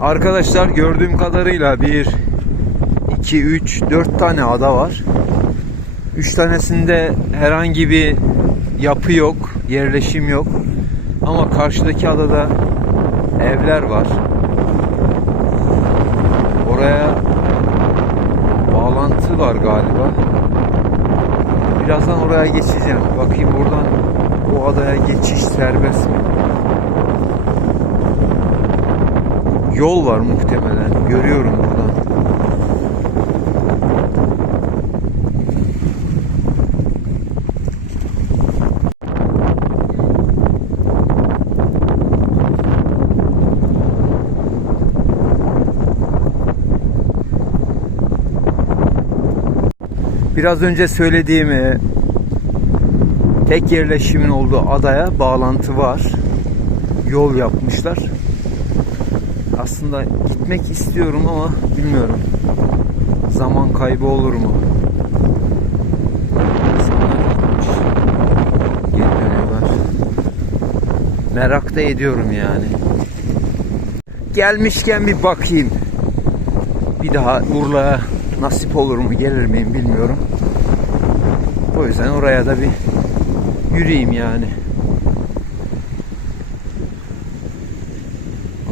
Arkadaşlar gördüğüm kadarıyla 1 2 3 4 tane ada var. 3 tanesinde herhangi bir yapı yok, yerleşim yok. Ama karşıdaki adada evler var. Oraya bağlantı var galiba. Birazdan oraya geçeceğim. Bakayım buradan o adaya geçiş serbest mi? Yol var muhtemelen. Görüyorum buradan. Biraz önce söylediğimi tek yerleşimin olduğu adaya bağlantı var. Yol yapmışlar. Aslında gitmek istiyorum ama bilmiyorum. Zaman kaybı olur mu? İnsanlar gitmiş. Merak da ediyorum yani. Gelmişken bir bakayım. Bir daha Urla'ya nasip olur mu gelir miyim bilmiyorum. O yüzden oraya da bir yürüyeyim yani.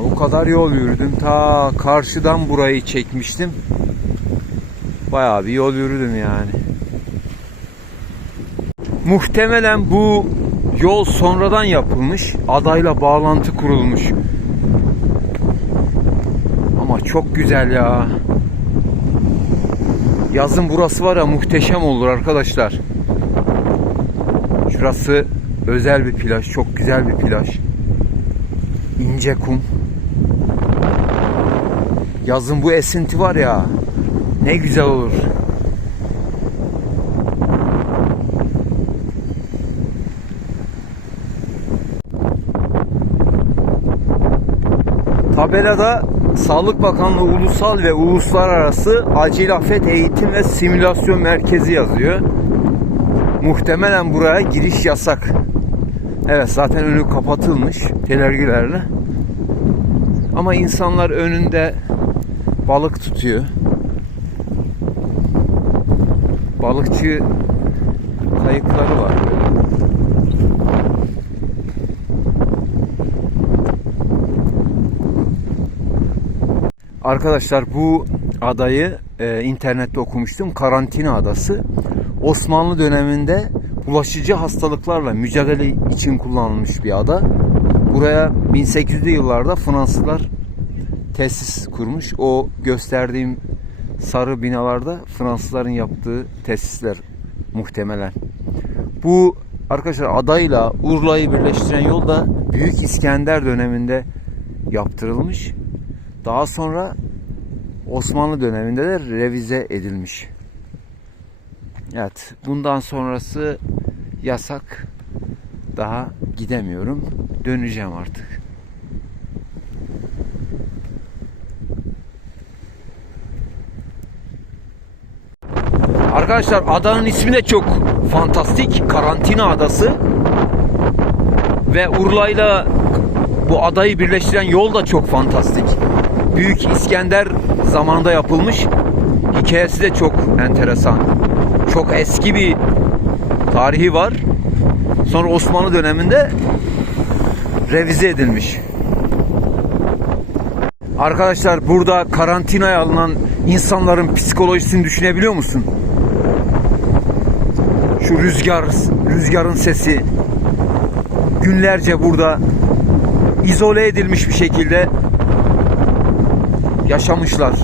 O kadar yol yürüdüm. Ta karşıdan burayı çekmiştim. Bayağı bir yol yürüdüm yani. Muhtemelen bu yol sonradan yapılmış. Adayla bağlantı kurulmuş. Ama çok güzel ya. Yazın burası var ya muhteşem olur arkadaşlar. Şurası özel bir plaj. Çok güzel bir plaj. İnce kum. Yazın bu esinti var ya ne güzel olur. Tabelada Sağlık Bakanlığı Ulusal ve Uluslararası Acil Afet Eğitim ve Simülasyon Merkezi yazıyor. Muhtemelen buraya giriş yasak. Evet zaten önü kapatılmış telergilerle. Ama insanlar önünde balık tutuyor. Balıkçı kayıkları var. Arkadaşlar bu adayı e, internette okumuştum. Karantina adası. Osmanlı döneminde bulaşıcı hastalıklarla mücadele için kullanılmış bir ada. Buraya 1800'lü yıllarda Fransızlar tesis kurmuş. O gösterdiğim sarı binalarda Fransızların yaptığı tesisler muhtemelen. Bu arkadaşlar adayla Urla'yı birleştiren yol da Büyük İskender döneminde yaptırılmış. Daha sonra Osmanlı döneminde de revize edilmiş. Evet, bundan sonrası yasak. Daha gidemiyorum. Döneceğim artık. Arkadaşlar adanın ismi de çok fantastik. Karantina adası. Ve Urla'yla bu adayı birleştiren yol da çok fantastik. Büyük İskender zamanında yapılmış. Hikayesi de çok enteresan. Çok eski bir tarihi var. Sonra Osmanlı döneminde revize edilmiş. Arkadaşlar burada karantinaya alınan insanların psikolojisini düşünebiliyor musun? Şu rüzgar, rüzgarın sesi günlerce burada izole edilmiş bir şekilde yaşamışlar.